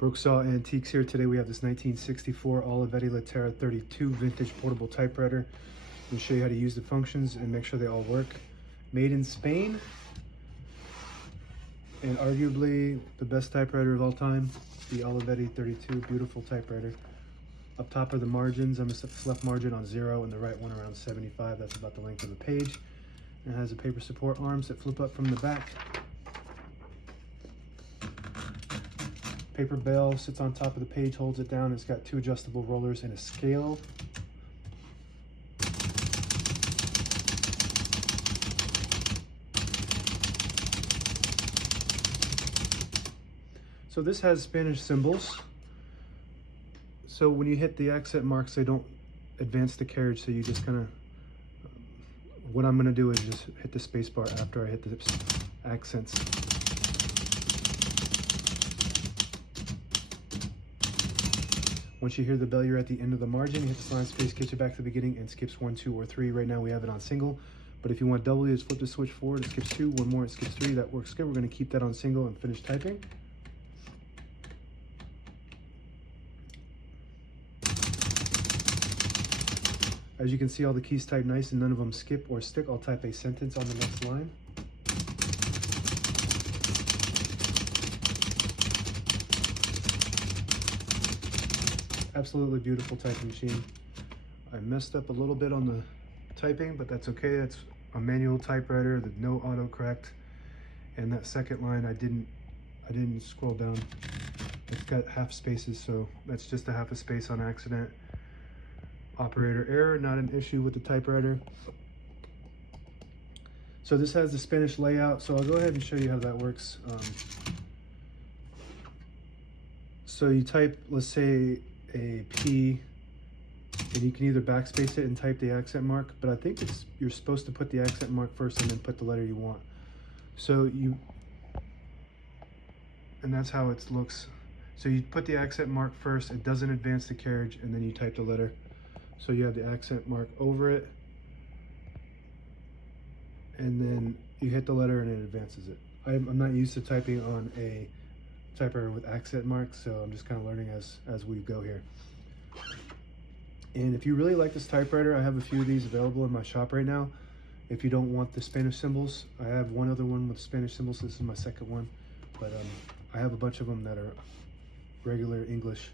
Brooksaw Antiques here. Today we have this 1964 Olivetti Lettera 32 vintage portable typewriter. I'm going to show you how to use the functions and make sure they all work. Made in Spain, and arguably the best typewriter of all time, the Olivetti 32, beautiful typewriter. Up top are the margins. I'm going to set the left margin on 0 and the right one around 75. That's about the length of the page. And it has a paper support arms that flip up from the back. Paper bell sits on top of the page, holds it down. It's got 2 adjustable rollers and a scale. So this has Spanish symbols. So when you hit the accent marks, they don't advance the carriage. So you just kind of, what I'm going to do is just hit the space bar after I hit the accents. Once you hear the bell, you're at the end of the margin. You hit the slide space, gets you back to the beginning, and skips 1, 2, or 3. Right now we have it on single, but if you want double, you just flip the switch forward. It skips 2, 1 more, it skips 3. That works good. We're going to keep that on single and finish typing. As you can see, all the keys type nice and none of them skip or stick. I'll type a sentence on the next line. Absolutely beautiful typing machine. I messed up a little bit on the typing, but that's okay. That's a manual typewriter, the no autocorrect. And that second line, I didn't scroll down. It's got half spaces, so that's just a half a space on accident. Operator error, not an issue with the typewriter. So this has the Spanish layout, so I'll go ahead and show you how that works. So you type, let's say, a P, and you can either backspace it and type the accent mark, but I think you're supposed to put the accent mark first and then put the letter you want. So and that's how it looks. So you put the accent mark first, it doesn't advance the carriage, and then you type the letter. So you have the accent mark over it, and then you hit the letter and it advances it. I'm not used to typing on a typewriter with accent marks, so I'm just kind of learning as we go here. And if you really like this typewriter, I have a few of these available in my shop right now. If you don't want the Spanish symbols, I have one other one with Spanish symbols. This is my second one, but I have a bunch of them that are regular English.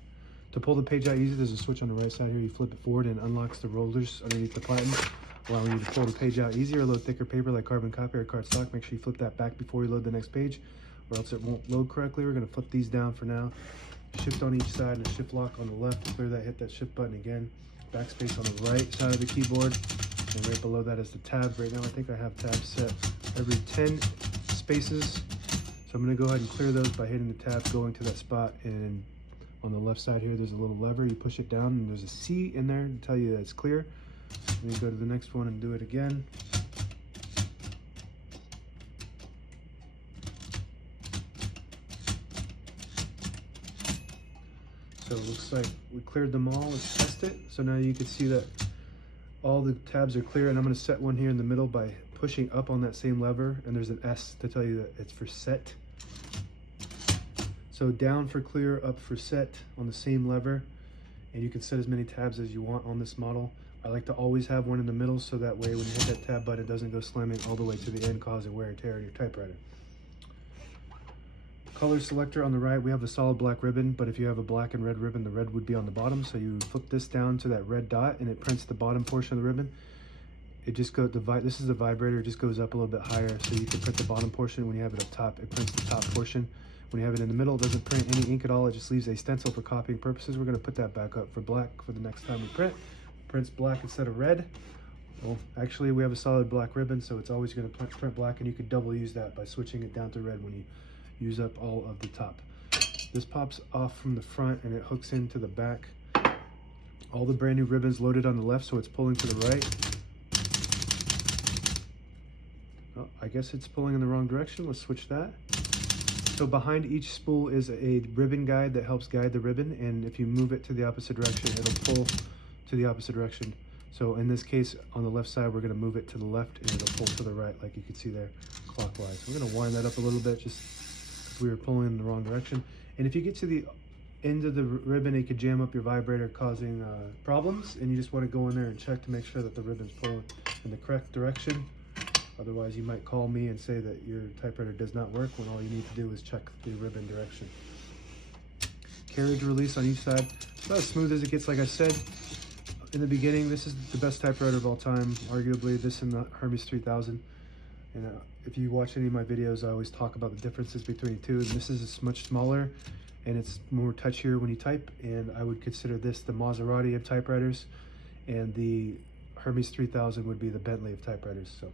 To pull the page out easy, there's a switch on the right side here. You flip it forward and it unlocks the rollers underneath the platen, allowing you to pull the page out easier. Load thicker paper like carbon copy or cardstock. Make sure you flip that back before you load the next page, or else it won't load correctly. We're going to flip these down for now. Shift on each side and a shift lock on the left. To clear that, hit that shift button again. Backspace on the right side of the keyboard. And right below that is the tabs. Right now I think I have tabs set every 10 spaces. So I'm going to go ahead and clear those by hitting the tab, going to that spot, and on the left side here there's a little lever. You push it down and there's a C in there to tell you that it's clear. And then go to the next one and do it again. So it looks like we cleared them all. Let's test it. So now you can see that all the tabs are clear, and I'm going to set one here in the middle by pushing up on that same lever, and there's an S to tell you that it's for set. So down for clear, up for set on the same lever, and you can set as many tabs as you want on this model. I like to always have one in the middle, so that way when you hit that tab button, it doesn't go slamming all the way to the end, causing wear and tear on your typewriter. Color selector on the right, we have the solid black ribbon, but if you have a black and red ribbon, the red would be on the bottom. So you flip this down to that red dot and it prints the bottom portion of the ribbon. It just goes, this is a vibrator, it just goes up a little bit higher, so you can print the bottom portion. When you have it up top, it prints the top portion. When you have it in the middle, it doesn't print any ink at all, it just leaves a stencil for copying purposes. We're going to put that back up for black for the next time we print. Prints black instead of red. Well, actually we have a solid black ribbon, so it's always going to print black, and you could double use that by switching it down to red when you use up all of the top. This pops off from the front and it hooks into the back. All the brand new ribbons loaded on the left, so it's pulling to the right. Oh, I guess it's pulling in the wrong direction. Let's switch that. So behind each spool is a ribbon guide that helps guide the ribbon, and if you move it to the opposite direction, it'll pull to the opposite direction. So in this case, on the left side, we're going to move it to the left and it'll pull to the right, like you can see there, clockwise. We're going to wind that up a little bit, just we were pulling in the wrong direction. And if you get to the end of the ribbon, it could jam up your vibrator, causing problems, and you just want to go in there and check to make sure that the ribbon's pulling in the correct direction. Otherwise, you might call me and say that your typewriter does not work, when all you need to do is check the ribbon direction. Carriage release on each side. It's about as smooth as it gets. Like I said in the beginning, this is the best typewriter of all time, arguably, this and the Hermes 3000. And if you watch any of my videos, I always talk about the differences between the two. And this is much smaller, and it's more touchier when you type, and I would consider this the Maserati of typewriters, and the Hermes 3000 would be the Bentley of typewriters. So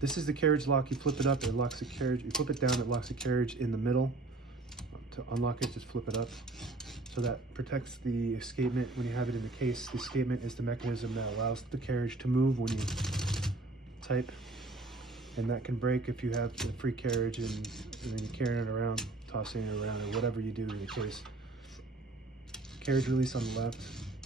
this is the carriage lock. You flip it up, it locks the carriage. You flip it down, it locks the carriage in the middle. To unlock it, just flip it up. So that protects the escapement when you have it in the case. The escapement is the mechanism that allows the carriage to move when you type, and that can break if you have the free carriage and then you're carrying it around, tossing it around, or whatever you do in the case. Carriage release on the left,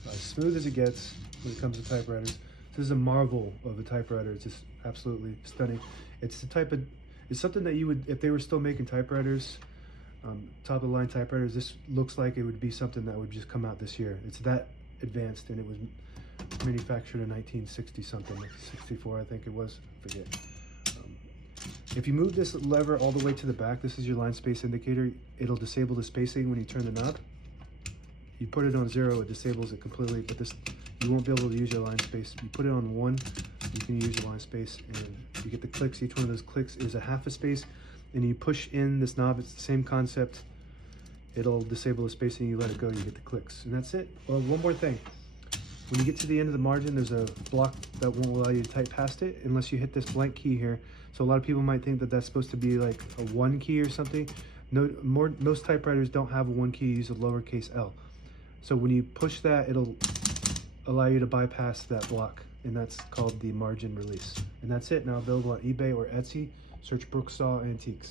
as smooth as it gets when it comes to typewriters. This is a marvel of a typewriter. It's just absolutely stunning. It's the type of, it's something that you would, if they were still making typewriters, top of the line typewriters, this looks like it would be something that would just come out this year. It's that advanced, and it was manufactured in 1960 something, 64 I think it was, I forget. If you move this lever all the way to the back, this is your line space indicator. It'll disable the spacing when you turn the knob. You put it on 0, it disables it completely, but this, you won't be able to use your line space. You put it on 1, you can use your line space, and you get the clicks. Each one of those clicks is a half a space, and you push in this knob. It's the same concept. It'll disable the spacing, you let it go, you get the clicks, and that's it. Well, one more thing. When you get to the end of the margin, there's a block that won't allow you to type past it unless you hit this blank key here. So a lot of people might think that that's supposed to be like a 1 key or something. No, most typewriters don't have a 1 key, use a lowercase l. So when you push that, it'll allow you to bypass that block, and that's called the margin release. And that's it. Now available on eBay or Etsy. Search Brooksaw Antiques.